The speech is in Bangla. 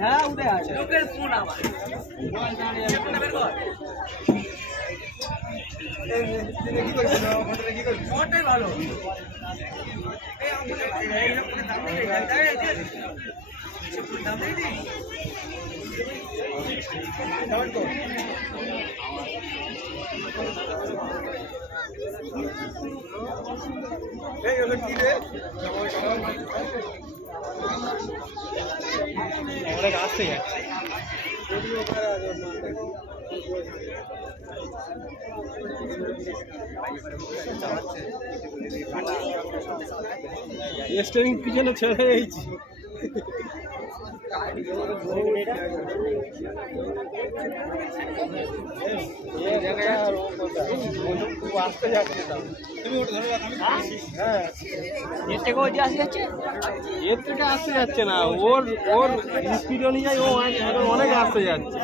হ্যাঁ উঠে আছে ভালো অনেক আসতে যাচ্ছে স্টিয়ারিং পিছনে ছেড়ে দিয়েছি আসতে যাচ্ছে হ্যাঁ এর থেকে ওই যে আসতে যাচ্ছে এর থেকে আসতে যাচ্ছে না ওর ওর স্পিড অনুযায়ী ও অনেক আসতে যাচ্ছে